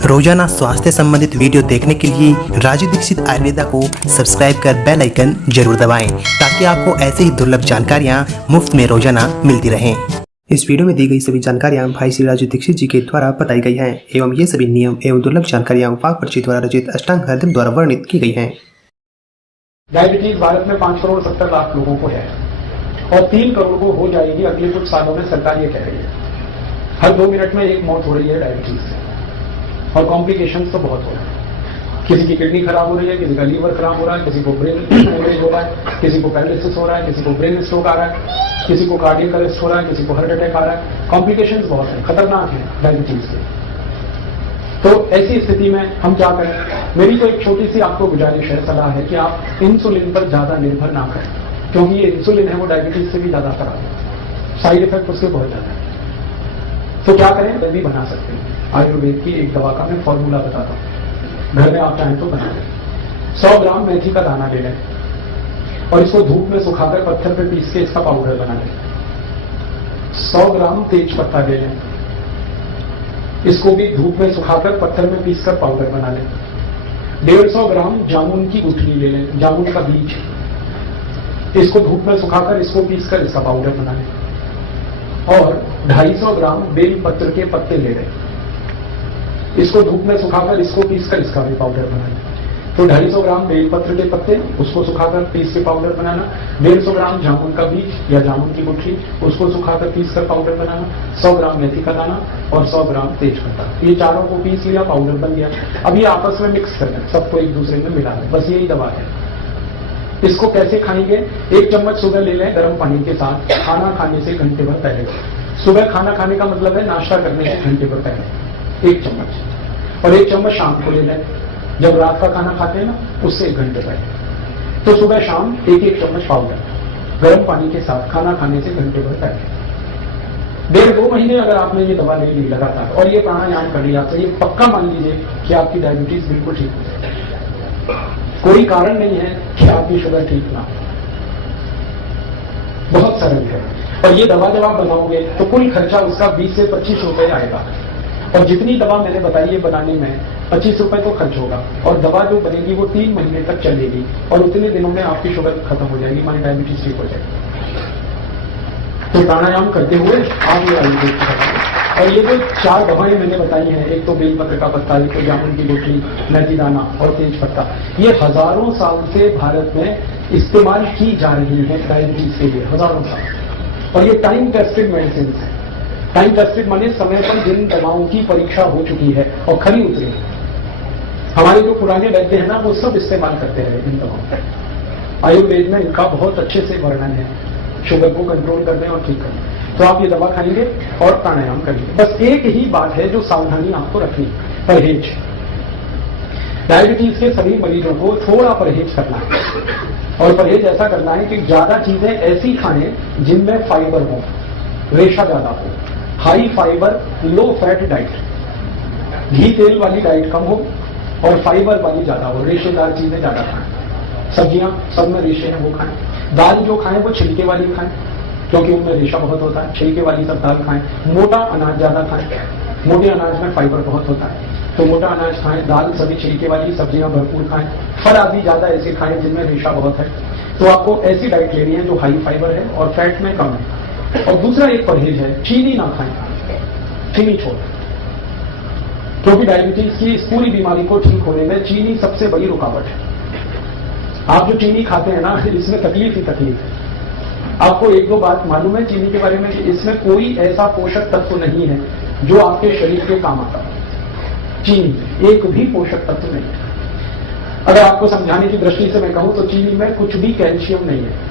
रोजाना स्वास्थ्य संबंधित वीडियो देखने के लिए राजू दीक्षित आयुर्वेदा को सब्सक्राइब कर बेल आइकन जरूर दबाएं ताकि आपको ऐसे ही दुर्लभ जानकारियां मुफ्त में रोजाना मिलती रहें। इस वीडियो में दी गई सभी जानकारियां भाई श्री राजू दीक्षित जी के द्वारा बताई गई हैं एवं ये सभी नियम एवं दुर्लभ जानकारियां वाक पर्ची द्वारा रचित अष्टांग हृदय द्वारा वर्णित की गई हैं। डायबिटीज भारत में 5 करोड़ 70 लाख लोगों को है और 3 करोड़ को हो जाएगी अगले कुछ सालों में, सरकार ये कह रही है। हर 2 मिनट में एक मौत हो रही है डायबिटीज से और कॉम्प्लिकेशंस तो बहुत हो रहे हैं। किसी की किडनी खराब हो रही है, किसी का लीवर खराब हो रहा है, किसी को ब्रेन हेमरेज हो रहा है, किसी को पैरालिसिस हो रहा है, किसी को ब्रेन स्ट्रोक आ रहा है, किसी को कार्डियक अरेस्ट हो रहा है, किसी को हार्ट अटैक आ रहा है। कॉम्प्लिकेशंस बहुत है, खतरनाक है डायबिटीज के। तो ऐसी स्थिति में हम क्या करें? मेरी तो एक छोटी सी आपको गुजारिश है, सलाह है कि आप इंसुलिन पर ज्यादा निर्भर ना करें, क्योंकि ये इंसुलिन है वो डायबिटीज से भी ज्यादा खराब है, साइड इफेक्ट उसके बहुत ज्यादा है। तो क्या करें? भी बना सकते हैं। आयुर्वेद की एक दवा का मैं फॉर्मूला बताता हूं, घर में आप चाहें तो बना लें। 100 ग्राम मेथी का दाना ले लें और इसको धूप में सुखाकर पत्थर पर पीस के इसका पाउडर बना लें। 100 ग्राम तेज पत्ता ले लें, इसको भी धूप में सुखाकर पत्थर में पीसकर पाउडर बना लें। 150 ग्राम जामुन की गुठली ले लें, जामुन का बीज, इसको धूप में सुखाकर इसको पीसकर इसका पाउडर बना लें। और 250 ग्राम बेल पत्र के पत्ते ले लें, इसको धूप में सुखाकर इसको पीसकर इसका भी पाउडर बना लें। तो 250 ग्राम बेल पत्र के पत्ते, उसको सुखाकर पीस के पाउडर बनाना। 150 ग्राम जामुन का बीज या जामुन की गुठली, उसको सुखाकर पीस कर पाउडर बनाना। 100 ग्राम मेथी का दाना और 100 ग्राम तेज पत्ता, ये चारों को पीस लिया, पाउडर बन गया। अब ये आपस में मिक्स कर दें, सबको एक दूसरे में मिला दें, बस यही दवा है। इसको कैसे खाएंगे? 1 चम्मच सुबह ले लें गर्म पानी के साथ, खाना खाने से घंटे भर पहले। सुबह खाना खाने का मतलब है नाश्ता करने से घंटे भर पहले 1 चम्मच, और 1 चम्मच शाम को ले लें जब रात का खाना खाते हैं ना, उससे 1 घंटे पहले। तो सुबह शाम 1-1 चम्मच पाउडर गर्म पानी के साथ खाना खाने से घंटे भर पहले। 1.5-2 महीने अगर आपने ये दवा ले ली लगातार और ये प्राणायाम कर लिया, तो ये पक्का मान लीजिए कि आपकी डायबिटीज बिल्कुल ठीक हो जाएगी। कोई कारण नहीं है कि आपकी शुगर ठीक ना हो, बहुत सरल है। और ये दवा जब आप बनाओगे तो कुल खर्चा उसका 20 से 25 रुपए आएगा, और जितनी दवा मैंने बताई है बनाने में 25 रुपए तो खर्च होगा, और दवा जो बनेगी वो 3 महीने तक चलेगी, और उतने दिनों में आपकी शुगर खत्म हो जाएगी, मानी डायबिटीज ठीक हो जाएगी। तो प्राणायाम करते हुए आप ये आयुर्वेद, और ये जो 4 दवाएं मैंने बताई हैं, एक तो बेलपत्र का पत्ता, एक तो जामुन की गुठली, मेथी दाना और तेज पत्ता, ये हजारों साल से भारत में इस्तेमाल की जा रही है डायबिटीज के लिए, हजारों साल। और ये टाइम टेस्टेड मेडिसिन है। टाइम टेस्टेड माने समय पर जिन दवाओं की परीक्षा हो चुकी है और खरी उतरी है। हमारे जो पुराने वैद्य हैं ना, वो सब इस्तेमाल करते हैं इन दवाओं का। आयुर्वेद में इनका बहुत अच्छे से वर्णन है, शुगर को कंट्रोल करने और ठीक करने। तो आप ये दवा खाएंगे और प्राणायाम करेंगे। बस एक ही बात है जो सावधानी आपको रखनी, परहेज। डायबिटीज के सभी मरीजों को थोड़ा परहेज करना है, और परहेज ऐसा करना है कि ज्यादा चीजें ऐसी खाएं जिनमें फाइबर हो, रेशा ज्यादा हो, high fibre low fat diet, घी तेल वाली डाइट कम हो और फाइबर वाली ज्यादा हो, रेशेदार चीजें ज्यादा खाएं। सब्जियां सब में रेशे हैं वो खाएं। दाल जो खाएं वो छिलके वाली खाएं, क्योंकि उनमें रेशा बहुत होता है, छिलके वाली सब दाल खाएं। मोटा अनाज ज्यादा खाएं, मोटे अनाज में फाइबर बहुत होता है, तो मोटा अनाज खाएं। दाल सभी छिलके वाली, सब्जियां भरपूर खाएं। फल आदि ज्यादा ऐसे खाएं जिनमें रेशा बहुत है। तो आपको ऐसी डाइट लेनी है जो हाई फाइबर है और फैट में कम है। और दूसरा एक परहेज है, चीनी ना खाएं, चीनी छोड़, क्योंकि डायबिटीज की इस पूरी बीमारी को ठीक होने में चीनी सबसे बड़ी रुकावट है। आप जो चीनी खाते हैं ना, इसमें तकलीफ ही तकलीफ है। आपको 1-2 बात मालूम है चीनी के बारे में कि इसमें कोई ऐसा पोषक तत्व नहीं है जो आपके शरीर के काम आता है। चीनी एक भी पोषक तत्व नहीं है। अगर आपको समझाने की दृष्टि से मैं कहूं तो चीनी में कुछ भी कैल्शियम नहीं है,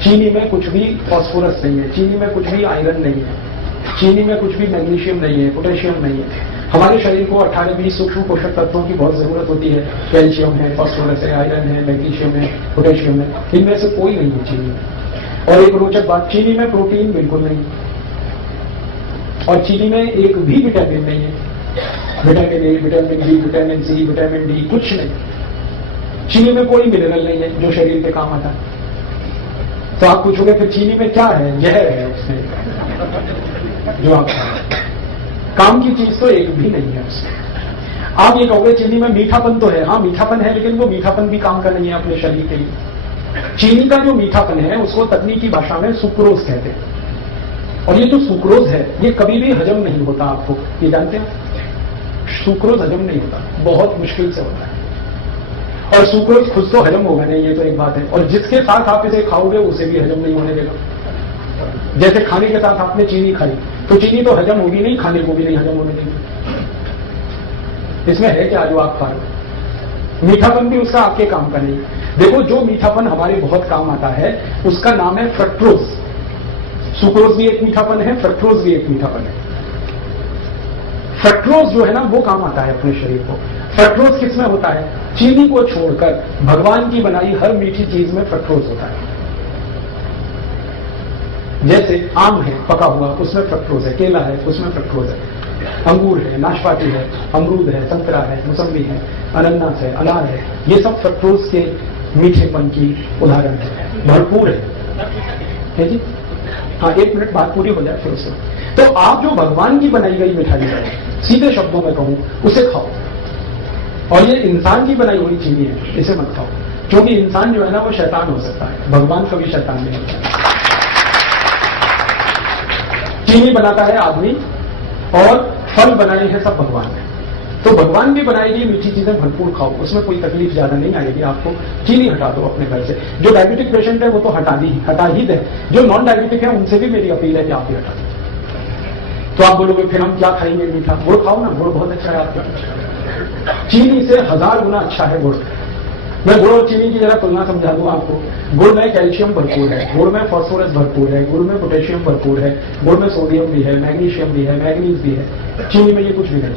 चीनी में कुछ भी फास्फोरस नहीं है, चीनी में कुछ भी आयरन नहीं है, चीनी में कुछ भी मैग्नीशियम नहीं है, पोटेशियम नहीं है। हमारे शरीर को 18-20 सूक्ष्म पोषक तत्वों की बहुत जरूरत होती है। कैल्शियम है, फास्फोरस है, आयरन है, मैग्नीशियम है, पोटेशियम है, इनमें से कोई नहीं है चीनी में। और एक रोचक बात, चीनी में प्रोटीन बिल्कुल नहीं, और चीनी में एक भी विटामिन नहीं है। Vitamin A, vitamin B, vitamin C, vitamin D, कुछ नहीं। चीनी में कोई मिनरल नहीं है जो शरीर के काम आता है। तो आप पूछोगे फिर चीनी में क्या है? जहर है उसमें जो आप काम की चीज तो एक भी नहीं है उसमें। आप ये कहोगे चीनी में मीठापन तो है, हाँ मीठापन है, लेकिन वो मीठापन भी काम का नहीं है अपने शरीर के लिए। चीनी का जो मीठापन है उसको तकनीकी भाषा में सुक्रोज कहते हैं। और ये जो सुक्रोज है ये कभी भी हजम नहीं होता, आपको ये जानते हैं? सुक्रोज हजम नहीं होता, बहुत मुश्किल से होता है। और सुक्रोज खुद तो हजम होगा नहीं, ये तो एक बात है, और जिसके साथ आप इसे खाओगे उसे भी हजम नहीं होने देगा। जैसे खाने के साथ आपने चीनी खाई तो चीनी तो हजम होगी नहीं, खाने को भी नहीं हजम होने देगी। इसमें है क्या जो आप खा रहे हो? मीठापन भी उसका आपके काम का नहीं। देखो जो मीठापन हमारे बहुत काम आता है उसका नाम है फ्रक्टोज। सुक्रोज भी एक मीठापन है, फ्रक्टोज भी एक मीठापन है। फ्रक्टोज जो है ना वो काम आता है अपने शरीर को। फ्रक्टोज किसमें होता है? चीनी को छोड़कर भगवान की बनाई हर मीठी चीज में फ्रक्टोज होता है। जैसे आम है पका हुआ, उसमें फ्रक्टोज है, केला है उसमें फ्रक्टोज है, अंगूर है, नाशपाती है, अमरूद है, संतरा है, मौसम्बी है, अनानास है, अनार है, ये सब फ्रक्टोज के मीठेपन की उदाहरण है, भरपूर है जी। हाँ, 1 मिनट बात पूरी हो जाए फिर उससे। तो आप जो भगवान की बनाई गई मिठाई है, सीधे शब्दों में कहूं, उसे खाओ। और ये इंसान की बनाई हुई चीनी है, इसे मत खाओ, क्योंकि इंसान जो है ना वो शैतान हो सकता है, भगवान कभी शैतान नहीं होता। चीनी बनाता है आदमी और फल बनाए हैं सब भगवान ने। तो भगवान की बनाई गई मीठी चीजें भरपूर खाओ, उसमें कोई तकलीफ ज्यादा नहीं आएगी आपको। चीनी हटा दो अपने घर से। जो डायबिटिक पेशेंट है वो तो हटा ही दे। जो नॉन डायबिटिक है उनसे भी मेरी अपील है कि आप भी हटा दें। तो आप बोलोगे फिर हम क्या खाएंगे मीठा? गुड़ खाओ ना, गुड़ बहुत अच्छा है आपका। चीनी से 1000 गुना अच्छा है गुड़। मैं गुड़ और चीनी की जरा तुलना समझा दूं आपको। गुड़ में कैल्शियम भरपूर है, गुड़ में फास्फोरस भरपूर है, गुड़ में पोटेशियम भरपूर है, गुड़ में सोडियम भी है, मैग्नीशियम भी है, मैग्नीज भी है। चीनी में ये कुछ भी नहीं।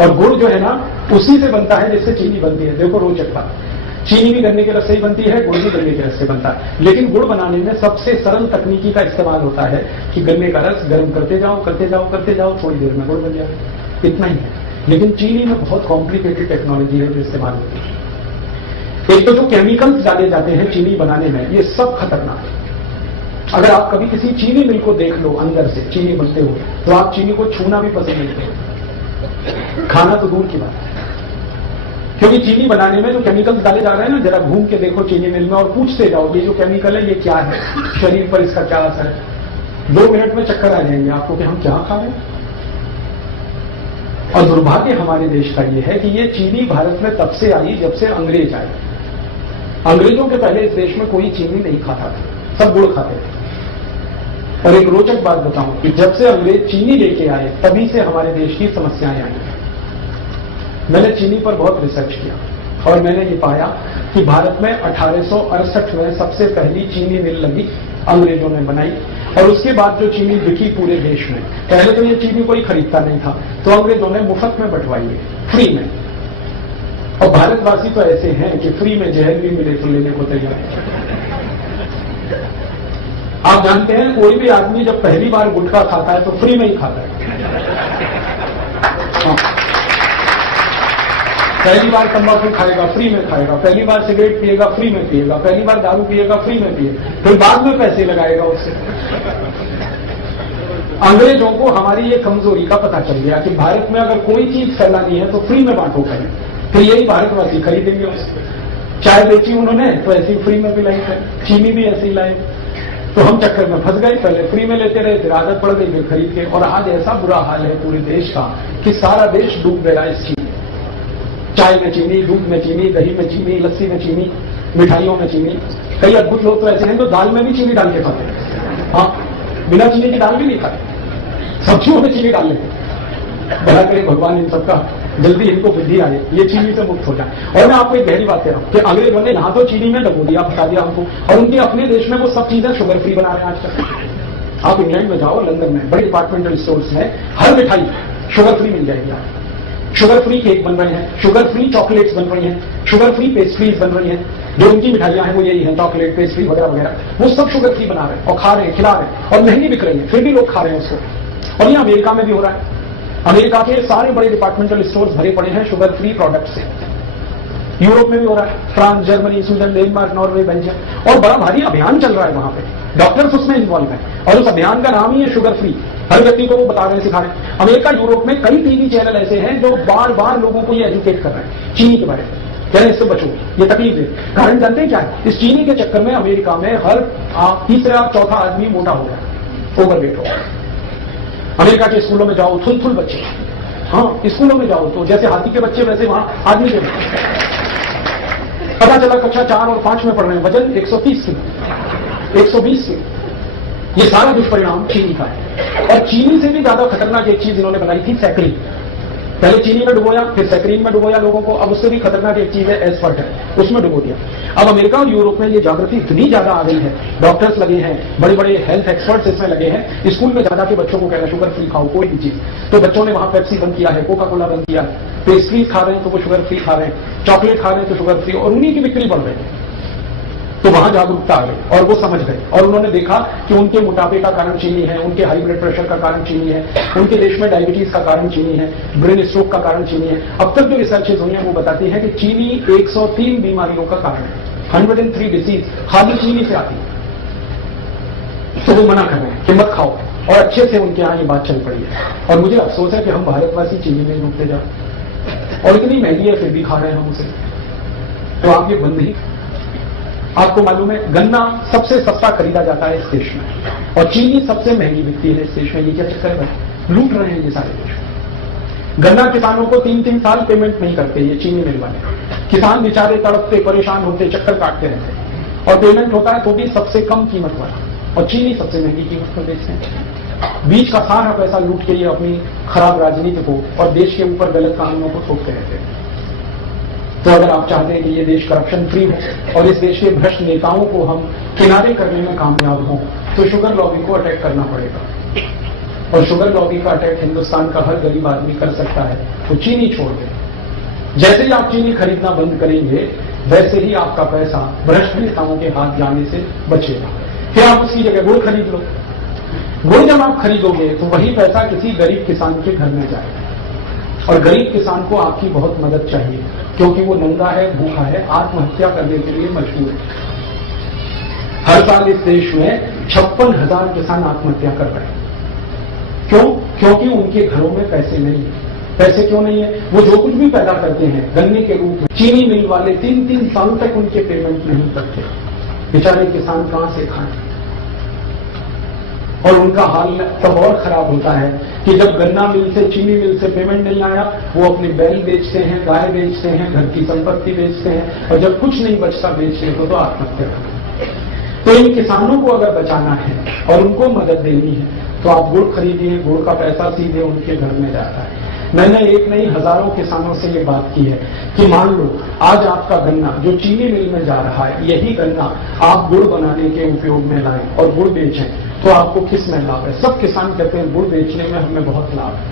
और गुड़ जो है ना उसी से बनता है जिससे चीनी बनती है। देखो रोचक बात, चीनी भी गन्ने के रस से ही बनती है, गुड़ भी गन्ने के रस से बनता है। लेकिन गुड़ बनाने में सबसे सरल तकनीकी का इस्तेमाल होता है कि गन्ने का रस गर्म करते जाओ, थोड़ी देर में गुड़ बन जाए, इतना ही है। लेकिन चीनी में बहुत कॉम्प्लिकेटेड टेक्नोलॉजी है जो इस्तेमाल होती है। एक तो जो केमिकल्स डाले जाते हैं चीनी बनाने में, ये सब खतरनाक है। अगर आप कभी किसी चीनी मिल को देख लो अंदर से चीनी बनते हुए, तो आप चीनी को छूना भी पसंद नहीं करोगे, खाना तो दूर की बात है। क्योंकि चीनी बनाने में जो केमिकल्स डाले जा रहे हैं ना, जरा घूम के देखो चीनी मिल में और पूछते जाओ ये जो केमिकल है ये क्या है, शरीर पर इसका क्या असर है। 2 मिनट में चक्कर आ जाएंगे आपको कि हम क्या खा रहे हैं। और दुर्भाग्य हमारे देश का ये है कि ये चीनी भारत में तब से आई जब से अंग्रेज आए। अंग्रेजों के पहले इस देश में कोई चीनी नहीं खाता था, सब गुड़ खाते थे। और एक रोचक बात बताऊं कि जब से अंग्रेज चीनी लेके आए तभी से हमारे देश की समस्याएं आई। मैंने चीनी पर बहुत रिसर्च किया और मैंने ये पाया कि भारत में 1868 में सबसे पहली चीनी मिल लगी, अंग्रेजों ने बनाई। और उसके बाद जो चीनी बिकी पूरे देश में, पहले तो ये चीनी कोई खरीदता नहीं था, तो अंग्रेजों ने मुफ्त में बंटवाई है, फ्री में। और भारतवासी तो ऐसे हैं कि फ्री में जहर भी मिले तो लेने को तैयार है। आप जानते हैं कोई भी आदमी जब पहली बार गुटखा खाता है तो फ्री में ही खाता है। हाँ। पहली बार तंबाकू खाएगा फ्री में खाएगा, पहली बार सिगरेट पिएगा फ्री में पिएगा, पहली बार दारू पिएगा फ्री में पिएगा, फिर बाद में पैसे लगाएगा उससे। अंग्रेजों को हमारी ये कमजोरी का पता चल गया कि भारत में अगर कोई चीज फैलानी है तो फ्री में बांटो करें, फिर यही भारतवासी खरीदेंगे उससे। चाय बेची उन्होंने तो ऐसी फ्री में पिलाई थे, चीनी भी ऐसी लाई, तो हम चक्कर में फंस गए। पहले फ्री में लेते रहे, फिर आदत पड़ गई, फिर खरीद के। और आज ऐसा बुरा हाल है पूरे देश का कि सारा देश डूब गया इस चीज। चाय में चीनी, दूध में चीनी, दही में चीनी, लस्सी में चीनी, मिठाइयों में चीनी। कई अद्भुत लोग तो ऐसे हैं जो दाल में भी चीनी डाल के खाते हैं। हाँ, बिना चीनी की दाल भी नहीं खाते, सब्जियों में चीनी डाल लेते। भला करे भगवान इन सबका जल्दी इनको बुद्धि आए, ये चीनी से मुक्त हो जाए। और मैं आपको एक गहरी बात कह रहा हूं कि अंग्रेजों ने यहाँ तो चीनी में डबो दिया, बता दिया हमको, और उनके अपने देश में वो सब चीजें शुगर फ्री बना रहे हैं आजकल। आप इंग्लैंड में जाओ, लंदन में बड़े डिपार्टमेंटल स्टोर्स में हर मिठाई शुगर फ्री मिल जाएगी आपको। शुगर फ्री केक बन रहे हैं, शुगर फ्री चॉकलेट्स बन रही हैं, शुगर फ्री पेस्ट्रीज बन रही हैं। जो उनकी मिठाइयां हैं वो यही हैं, चॉकलेट, पेस्ट्री वगैरह वगैरह, वो सब शुगर फ्री बना रहे हैं और खा रहे हैं, खिला रहे हैं, और महंगी बिक रही है, फिर भी लोग खा रहे हैं उसको। और ये अमेरिका में भी हो रहा है। अमेरिका के सारे बड़े डिपार्टमेंटल स्टोर्स भरे पड़े हैं शुगर फ्री प्रोडक्ट से। यूरोप में भी हो रहा है, France, Germany, Sweden, Denmark, Norway, Belgium, और बड़ा भारी अभियान चल रहा है वहां पे। डॉक्टर्स उसमें इन्वॉल्व है और उस अभियान का नाम ही है शुगर फ्री। हर व्यक्ति को वो बता रहे हैं, सिखा रहे हैं। अमेरिका, यूरोप में कई टीवी चैनल ऐसे हैं जो बार बार लोगों को ये एजुकेट कर रहे हैं चीनी के बारे में, कह रहे इससे बचो, ये तकलीफ है। कारण जानते हैं क्या है? इस चीनी के चक्कर में अमेरिका में हर तीसरा चौथा आदमी मोटा हो गया, ओवरवेट हो गया। अमेरिका के स्कूलों में जाओ, थुल बच्चे, हाँ स्कूलों में जाओ तो जैसे हाथी के बच्चे वैसे वहां आदमी के बच्चे। पता चला कक्षा 4 और 5 में पढ़ रहे हैं, वजन 130 किलो, 120 किलो। ये सारा दुष्परिणाम चीनी का है। और चीनी से भी ज्यादा खतरनाक एक चीज इन्होंने बनाई थी, सैकरीन। पहले चीनी में डुबोया, फिर सैकरीन में डुबोया लोगों को। अब उससे भी खतरनाक एक चीज है एस्पर्ट है, उसमें डुबो दिया। अब अमेरिका और यूरोप में ये जागृति इतनी ज्यादा आ गई है, डॉक्टर्स लगे हैं, बड़े बड़े हेल्थ एक्सपर्ट्स इसमें लगे हैं। स्कूल में जाकर के बच्चों को कह रहे हैं शुगर फ्री खाओ कोई भी चीज, तो बच्चों ने वहां पेप्सी बंद किया है, कोका कोला बंद किया है, पेस्ट्री खा रहे हैं तो वो शुगर फ्री खा रहे हैं, चॉकलेट खा रहे हैं तो शुगर फ्री, और उन्हीं की बिक्री बढ़ रही है। तो वहां जागरूकता आ गई और वो समझ गए, और उन्होंने देखा कि उनके मोटापे का कारण चीनी है, उनके हाई ब्लड प्रेशर का कारण चीनी है, उनके देश में डायबिटीज का कारण चीनी है, ब्रेन स्ट्रोक का कारण चीनी है। अब तक जो रिसर्चेज हुई है वो बताती है कि चीनी 103 बीमारियों का कारण है, 103 डिसीज खाली चीनी से आती है। तो वो मना कर रहे हैं कि मत खाओ, और अच्छे से उनके यहां ये बात चल पड़ी है। और मुझे अफसोस है कि हम भारतवासी चीनी में डूबते जा, और इतनी महंगी है फिर भी खा रहे हैं हम उसे। तो आप ये बंद ही, आपको मालूम है गन्ना सबसे सस्ता खरीदा जाता है इस देश में, और चीनी सबसे महंगी बिकती है इस देश में। ये क्या चक्कर है? लूट रहे हैं ये सारे देश। गन्ना किसानों को 3-3 साल पेमेंट नहीं करते ये चीनी मिल वाले। किसान बेचारे तड़पते, परेशान होते, चक्कर काटते रहते, और पेमेंट होता है तो भी सबसे कम कीमत वाला, और चीनी सबसे महंगी कीमत पर बेचते हैं। बीच का सारा पैसा लूट के ये अपनी खराब राजनीति को और देश के ऊपर गलत कानूनों को थोपते रहते हैं। तो अगर आप चाहते हैं कि ये देश करप्शन फ्री हो और इस देश के भ्रष्ट नेताओं को हम किनारे करने में कामयाब हों, तो शुगर लॉबी को अटैक करना पड़ेगा। और शुगर लॉबी का अटैक हिंदुस्तान का हर गरीब आदमी कर सकता है। तो चीनी छोड़ दें। जैसे ही आप चीनी खरीदना बंद करेंगे, वैसे ही आपका पैसा भ्रष्ट नेताओं के हाथ जाने से बचेगा। फिर आप उसकी जगह गुड़ खरीद लो। गुड़ जब आप खरीदोगे तो वही पैसा किसी गरीब किसान के घर में जाएगा, और गरीब किसान को आपकी बहुत मदद चाहिए, क्योंकि वो नंगा है, भूखा है, आत्महत्या करने के लिए मजबूर है। हर साल इस देश में 56,000 किसान आत्महत्या कर रहे हैं। क्यों? क्योंकि उनके घरों में पैसे नहीं है। पैसे क्यों नहीं है? वो जो कुछ भी पैदा करते हैं गन्ने के रूप में, चीनी मिल वाले 3-3 साल तक उनके पेमेंट नहीं करते। बेचारे किसान कहां से खाएं? और उनका हाल तब और खराब होता है कि जब गन्ना मिल से, चीनी मिल से पेमेंट नहीं आया, वो अपने बैल बेचते हैं, गाय बेचते हैं, घर की संपत्ति बेचते हैं, और जब कुछ नहीं बचता बेचने को तो आत्महत्या करते हैं। तो इन किसानों को अगर बचाना है और उनको मदद देनी है, तो आप गुड़ खरीदिए। गुड़ का पैसा सीधे उनके घर में जाता है। मैंने एक नहीं हजारों किसानों से ये बात की है कि मान लो आज आपका गन्ना जो चीनी मिल में जा रहा है, यही गन्ना आप गुड़ बनाने के उपयोग में लाएं और गुड़ बेचें, तो आपको किस में लाभ है? सब किसान कहते हैं गुड़ बेचने में हमें बहुत लाभ है।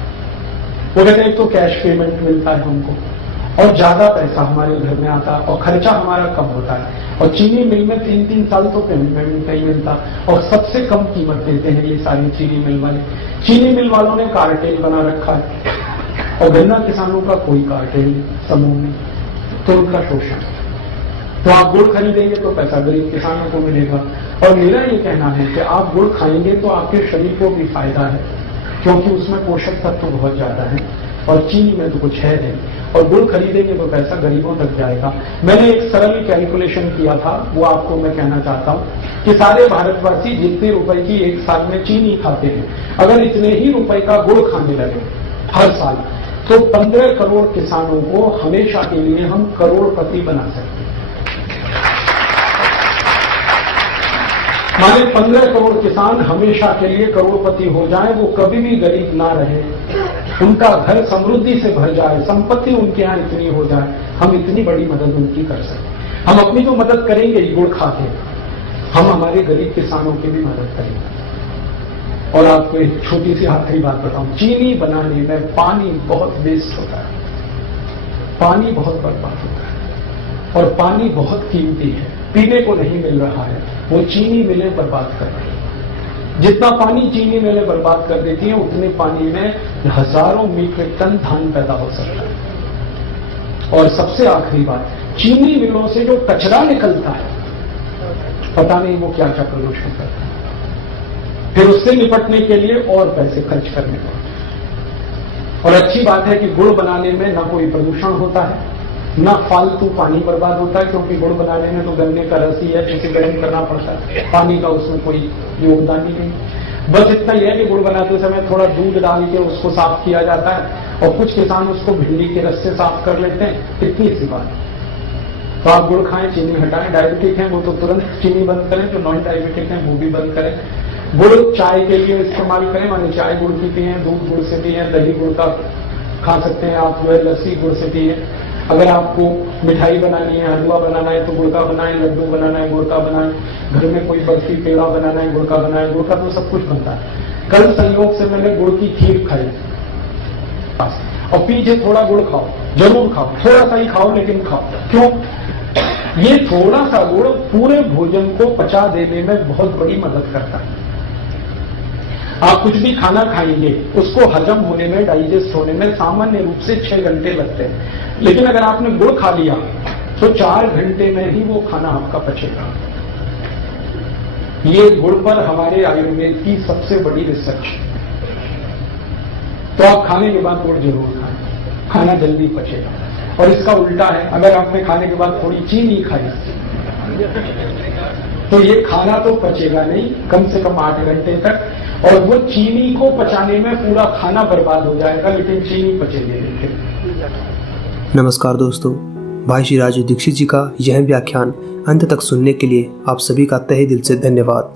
वो कहते हैं एक तो कैश पेमेंट मिलता है हमको, और ज्यादा पैसा हमारे घर में आता है, और खर्चा हमारा कम होता है। और चीनी मिल में 3-3 साल तो पेमेंट नहीं मिलता, और सबसे कम कीमत देते हैं ये सारी चीनी मिल वाले। चीनी मिल वालों ने कार्टेल बना रखा है, और गन्ना किसानों का कोई कार्टेल समूह नहीं, तो उनका शोषण। तो आप गुड़ खरीदेंगे तो पैसा गरीब किसानों को मिलेगा। और मेरा ये कहना है कि आप गुड़ खाएंगे तो आपके शरीर को भी फायदा है, क्योंकि उसमें पोषक तत्व तो बहुत ज्यादा है, और चीनी में तो कुछ है नहीं। और गुड़ खरीदेंगे तो पैसा गरीबों तक जाएगा। मैंने एक सरल कैलकुलेशन किया था, वो आपको मैं कहना चाहता हूं कि सारे भारतवासी जितने रुपए की एक साल में चीनी खाते हैं, अगर इतने ही रुपए का गुड़ खाने लगे हर साल, तो 15 करोड़ किसानों को हमेशा के लिए हम करोड़पति बना सकते हैं। माने 15 करोड़ किसान हमेशा के लिए करोड़पति हो जाएं, वो कभी भी गरीब ना रहे, उनका घर समृद्धि से भर जाए, संपत्ति उनके यहाँ इतनी हो जाए, हम इतनी बड़ी मदद उनकी कर सकते। हम अपनी तो मदद करेंगे ही गुड़ खा के, हम हमारे गरीब किसानों की भी मदद करेंगे। और आपको एक छोटी सी आखिरी बात बताऊं, चीनी बनाने में पानी बहुत वेस्ट होता है, पानी बहुत बर्बाद होता है, और पानी बहुत कीमती है, पीने को नहीं मिल रहा है, वो चीनी मिलें बर्बाद कर रही है। जितना पानी चीनी मिलें बर्बाद कर देती है, उतने पानी में हजारों मीट्रिक टन धान पैदा हो सकता है। और सबसे आखिरी बात, चीनी मिलों से जो कचरा निकलता है, पता नहीं वो क्या क्या प्रदूषण करता है। फिर उससे निपटने के लिए और पैसे खर्च करने पड़ते हैं। और अच्छी बात है कि गुड़ बनाने में ना कोई प्रदूषण होता है, ना फालतू पानी बर्बाद होता है, क्योंकि गुड़ बनाने में तो गन्ने का रस ही है जिसे गर्म करना पड़ता है, पानी का उसमें कोई योगदान ही नहीं। बस इतना ही है कि गुड़ बनाते समय थोड़ा दूध डाल के उसको साफ किया जाता है, और कुछ किसान उसको भिंडी के रस से साफ कर लेते हैं, इतनी सी बात। तो आप गुड़ खाएं, चीनी हटाएं। डायबिटिक हैं वो तो तुरंत चीनी बंद करें, जो नॉन डायबिटिक हैं वो भी बंद करें। गुड़ चाय के लिए इस्तेमाल करें, माने चाय गुड़ की पिए, दूध गुड़ से पिए, दही गुड़ का खा सकते हैं आप, जो है लस्सी गुड़ से पिए। अगर आपको मिठाई बनानी है, हलवा बनाना है तो गुड़ का बनाएं, लड्डू बनाना है गुड़ का बनाएं, घर में कोई बर्फी पेड़ा बनाना है गुड़ का बनाएं। गुड़ का तो सब कुछ बनता है। कल संयोग से मैंने गुड़ की खीर खाई, और पीछे थोड़ा गुड़ खाओ, जरूर खाओ, थोड़ा सा ही खाओ लेकिन खाओ। क्यों? ये थोड़ा सा गुड़ पूरे भोजन को पचा देने में बहुत बड़ी मदद करता है। आप कुछ भी खाना खाएंगे, उसको हजम होने में, डाइजेस्ट होने में सामान्य रूप से 6 घंटे लगते हैं, लेकिन अगर आपने गुड़ खा लिया तो 4 घंटे में ही वो खाना आपका पचेगा। ये गुड़ पर हमारे आयुर्वेद की सबसे बड़ी रिसर्च। तो आप खाने के बाद गुड़ जरूर खाएं, खाना जल्दी पचेगा। और इसका उल्टा है, अगर आपने खाने के बाद थोड़ी चीनी खाई तो ये खाना तो पचेगा नहीं, कम से कम 8 घंटे तक, और वो चीनी को पचाने में पूरा खाना बर्बाद हो जाएगा, लेकिन चीनी पचेगी नहीं। नमस्कार दोस्तों, भाई श्री राजीव दीक्षित जी का यह व्याख्यान अंत तक सुनने के लिए आप सभी का तहे दिल से धन्यवाद।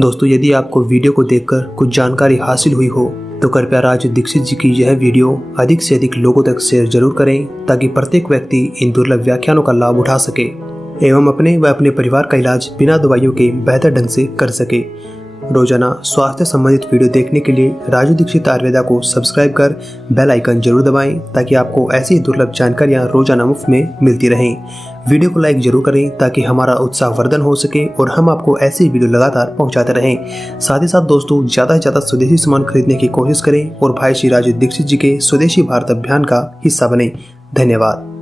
दोस्तों, यदि आपको वीडियो को देखकर कुछ जानकारी हासिल हुई हो तो कृपया राजीव दीक्षित जी की यह वीडियो अधिक से अधिक लोगों तक शेयर जरूर करें, ताकि प्रत्येक व्यक्ति इन दुर्लभ व्याख्यानों का लाभ उठा सके एवं अपने व अपने परिवार का इलाज बिना दवाइयों के बेहतर ढंग से कर सके। रोजाना स्वास्थ्य संबंधित वीडियो देखने के लिए राजीव दीक्षित आयुर्वेदा को सब्सक्राइब कर बेल आइकन जरूर दबाएं, ताकि आपको ऐसी दुर्लभ जानकारियां रोजाना मुफ्त में मिलती रहें। वीडियो को लाइक जरूर करें ताकि हमारा उत्साहवर्धन हो सके और हम आपको ऐसी वीडियो लगातार पहुंचाते रहें। साथ ही साथ दोस्तों, ज़्यादा से ज़्यादा स्वदेशी सामान खरीदने की कोशिश करें और भाई श्री राजीव दीक्षित जी के स्वदेशी भारत अभियान का हिस्सा बने। धन्यवाद।